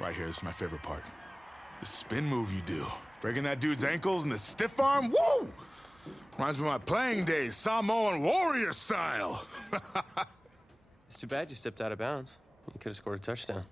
Right here, this is my favorite part. The spin move you do. Breaking that dude's ankles and the stiff arm, woo! Reminds me of my playing days, Samoan warrior style. It's too bad you stepped out of bounds. You could have scored a touchdown.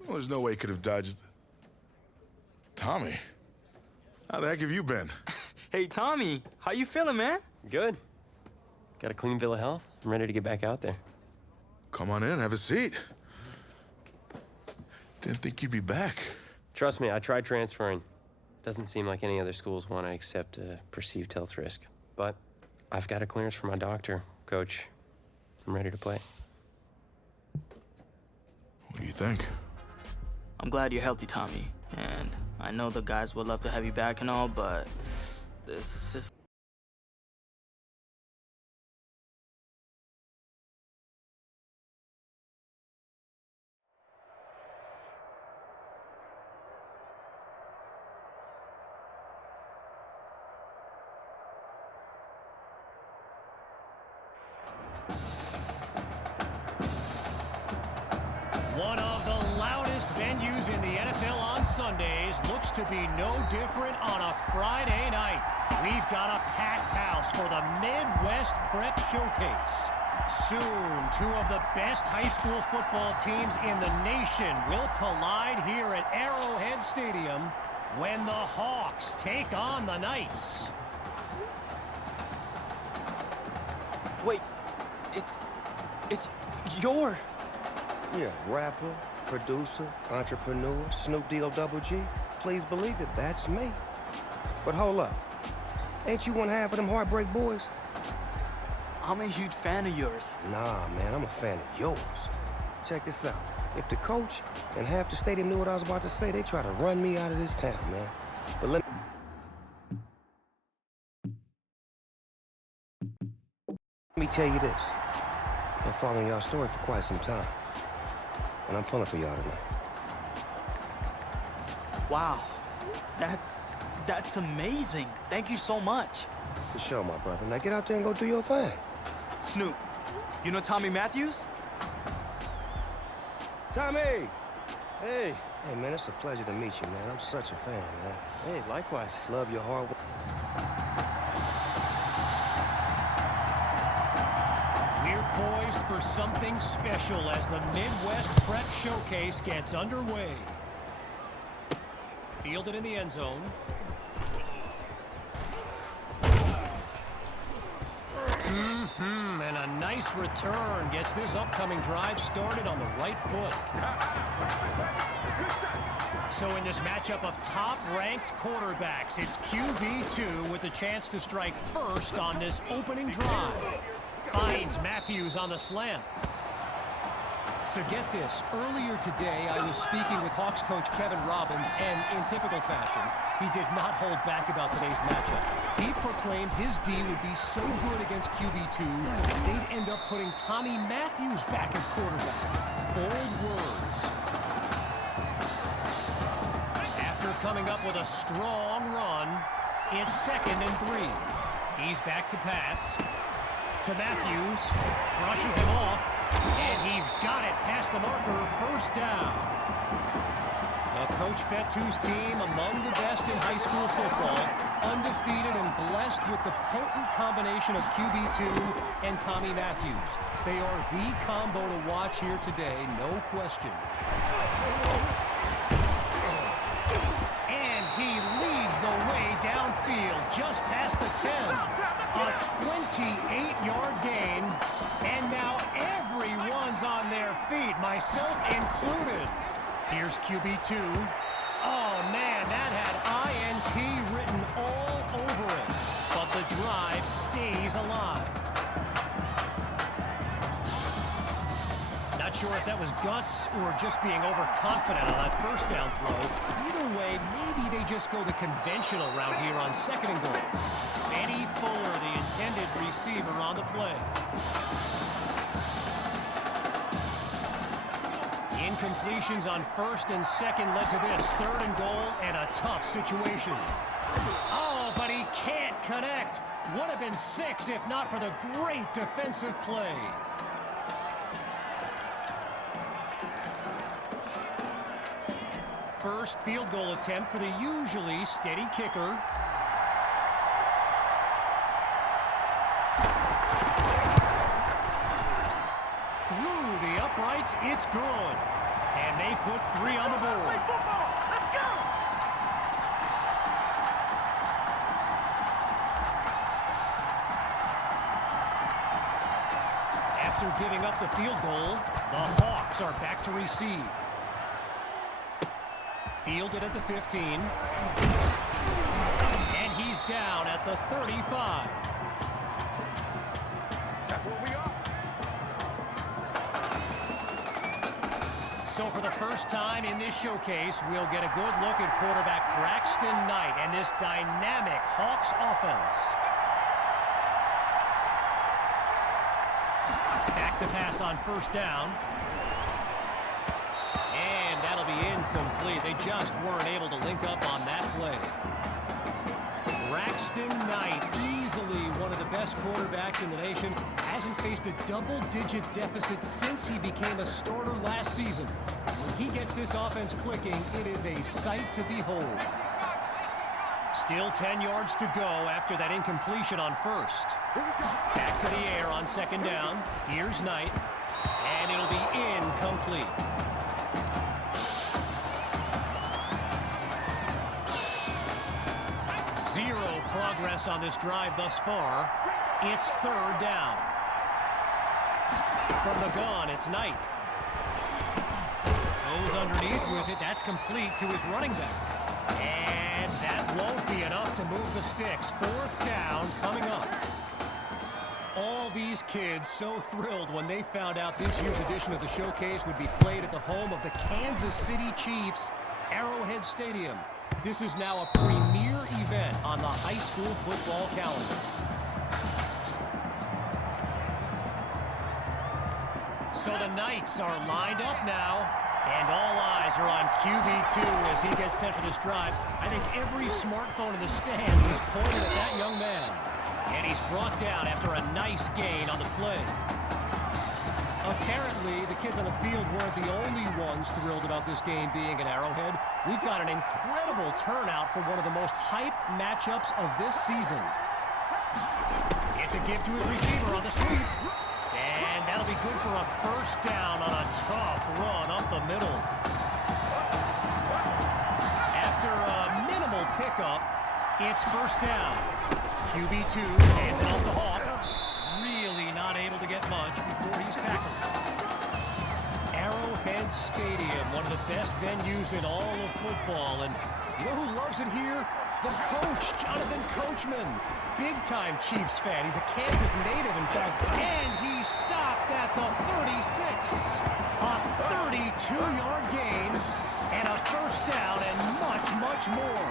Well, there's no way he could have dodged. Tommy, how the heck have you been? Hey, Tommy, how you feeling, man? Good. Got a clean bill of health. I'm ready to get back out there. Come on in, have a seat. Didn't think you'd be back. Trust me, I tried transferring. Doesn't seem like any other schools want to accept a perceived health risk. But I've got a clearance from my doctor, Coach. I'm ready to play. What do you think? I'm glad you're healthy, Tommy. And I know the guys would love to have you back and all, but this is... One of the loudest venues in the NFL on Sundays looks to be no different on a Friday night. We've got a packed house for the Midwest Prep Showcase. Soon, two of the best high school football teams in the nation will collide here at Arrowhead Stadium when the Hawks take on the Knights. Wait, it's your... Yeah, rapper, producer, entrepreneur, Snoop D-O-double-G. Please believe it, that's me. But hold up. Ain't you one half of them Heartbreak Boys? I'm a huge fan of yours. Nah, man, I'm a fan of yours. Check this out. If the coach and half the stadium knew what I was about to say, they try to run me out of this town, man. But let me tell you this. I've been following y'all's story for quite some time. And I'm pulling for y'all tonight. Wow, that's amazing. Thank you so much. For sure, my brother. Now get out there and go do your thing. Snoop, you know Tommy Matthews? Tommy! Hey. Hey, man, it's a pleasure to meet you, man. I'm such a fan, man. Hey, likewise. Love your hard work. We're poised for something special as the Midwest Prep Showcase gets underway. Fielded in the end zone. And a nice return gets this upcoming drive started on the right foot. So in this matchup of top-ranked quarterbacks, it's QB2 with the chance to strike first on this opening drive. Finds Matthews on the slant. So get this, earlier today I was speaking with Hawks coach Kevin Robbins, and in typical fashion, he did not hold back about today's matchup. He proclaimed his D would be so good against QB2, they'd end up putting Tommy Matthews back at quarterback. Bold words. After coming up with a strong run, it's 2nd and 3. He's back to pass. To Matthews, brushes him off, and he's got it past the marker, first down. Now, Coach Pt3's team among the best in high school football, undefeated and blessed with the potent combination of QB2 and Tommy Matthews. They are the combo to watch here today, no question. And he leads the way downfield, just past the 10. A 28-yard gain, and now everyone's on their feet, myself included. Here's QB2. Oh, man, that had INT written all over it, but the drive stays alive. Not sure if that was guts or just being overconfident on that first down throw. Either way, maybe they just go the conventional route here on 2nd and goal. Eddie Fuller, the intended receiver on the play. Incompletions on 1st and 2nd led to this 3rd and goal and a tough situation. Oh, but he can't connect. Would have been 6 if not for the great defensive play. first field goal attempt for the usually steady kicker. Through the uprights, it's good. And they put 3 on the board. Let's go! After giving up the field goal, the Hawks are back to receive. Fielded at the 15. And he's down at the 35. That's where we are. So for the first time in this showcase, we'll get a good look at quarterback Braxton Knight and this dynamic Hawks offense. Back to pass on first down. And that'll be incomplete. They just weren't able to link up on that play. Braxton Knight, easily one of the best quarterbacks in the nation, hasn't faced a double-digit deficit since he became a starter last season. When he gets this offense clicking, it is a sight to behold. Still 10 yards to go after that incompletion on first. Back to the air on second down. Here's Knight, and it'll be incomplete. Zero progress on this drive thus far. It's third down. From the gun, it's Knight. Goes underneath with it. That's complete to his running back. And that won't be enough to move the sticks. Fourth down coming up. All these kids so thrilled when they found out this year's edition of the showcase would be played at the home of the Kansas City Chiefs, Arrowhead Stadium. This is now a premier event on the high school football calendar. So the Knights are lined up now, and all eyes are on QB2 as he gets set for this drive. I think every smartphone in the stands is pointed at that young man. And he's brought down after a nice gain on the play. Apparently, the kids on the field weren't the only ones thrilled about this game being at Arrowhead. We've got an incredible turnout for one of the most hyped matchups of this season. It's a give to his receiver on the sweep. And that'll be good for a first down on a tough run up the middle. After a minimal pickup, it's first down. QB2 hands it off to Hawk. Really not able to get much before he's tackled. Arrowhead Stadium, one of the best venues in all of football. And you know who loves it here? The coach, Jonathan Coachman. Big-time Chiefs fan. He's a Kansas native, in fact. And he stopped at the 36. A 32-yard gain and a first down and much, much more.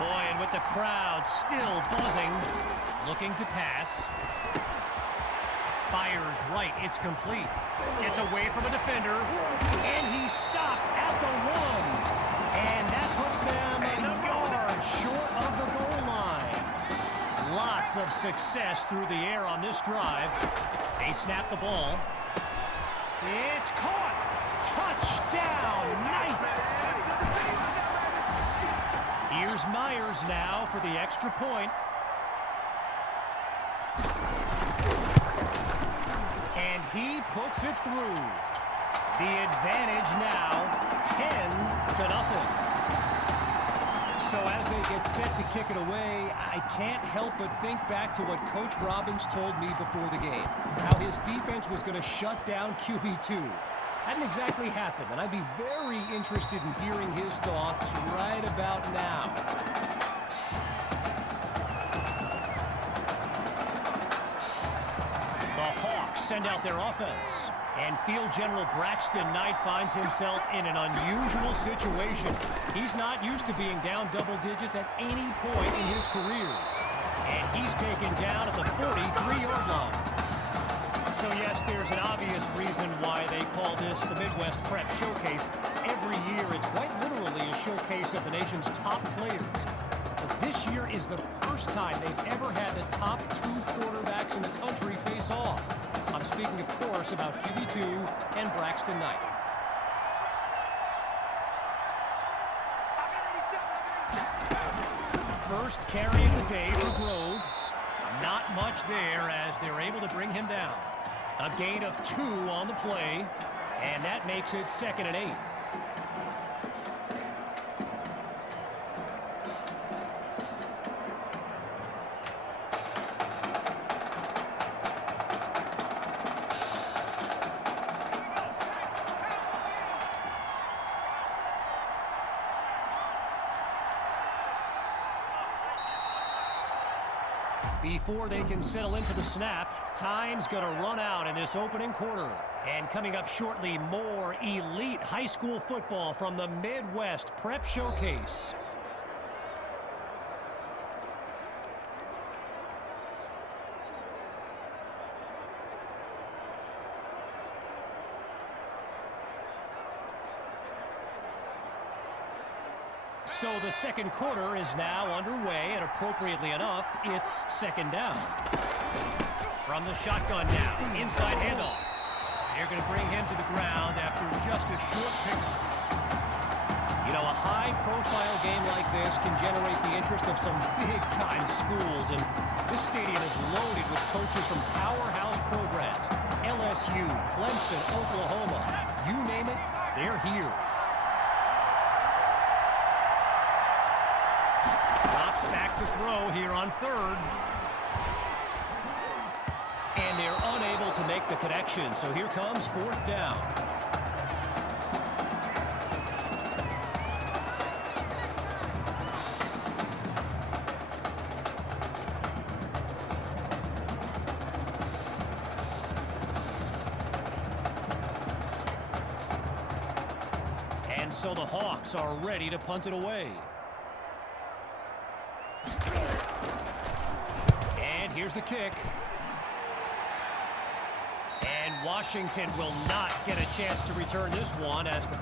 Boy, and with the crowd still buzzing, looking to pass. Fires right, it's complete. Gets away from a defender, and he stopped at the 1. And that puts them a yard short of the goal line. Lots of success through the air on this drive. They snap the ball. It's caught. Touchdown, Knights. Here's Myers now for the extra point. And he puts it through. The advantage now 10-0. So as they get set to kick it away, I can't help but think back to what Coach Robbins told me before the game. How his defense was going to shut down QB2. Hadn't exactly happened, and I'd be very interested in hearing his thoughts right about now. The Hawks send out their offense, and field general Braxton Knight finds himself in an unusual situation. He's not used to being down double digits at any point in his career, and he's taken down at the 43-yard line. So yes, there's an obvious reason why they call this the Midwest Prep Showcase. Every year, it's quite literally a showcase of the nation's top players. But this year is the first time they've ever had the top 2 quarterbacks in the country face off. I'm speaking, of course, about QB2 and Braxton Knight. first carry of the day for Grove. Not much there as they're able to bring him down. A gain of 2 on the play, and that makes it 2nd and 8. Before they can settle in for the snap, time's going to run out in this opening quarter. And coming up shortly, more elite high school football from the Midwest Prep Showcase. So the second quarter is now underway, and appropriately enough, it's 2nd down. From the shotgun now, inside handoff. They're going to bring him to the ground after just a short pickup. You know, a high-profile game like this can generate the interest of some big-time schools, and this stadium is loaded with coaches from powerhouse programs. LSU, Clemson, Oklahoma, you name it, they're here. Drops back to throw here on 3rd. And they're unable to make the connection, so here comes 4th down. And so the Hawks are ready to punt it away. And here's the kick. And Washington will not get a chance to return this one as the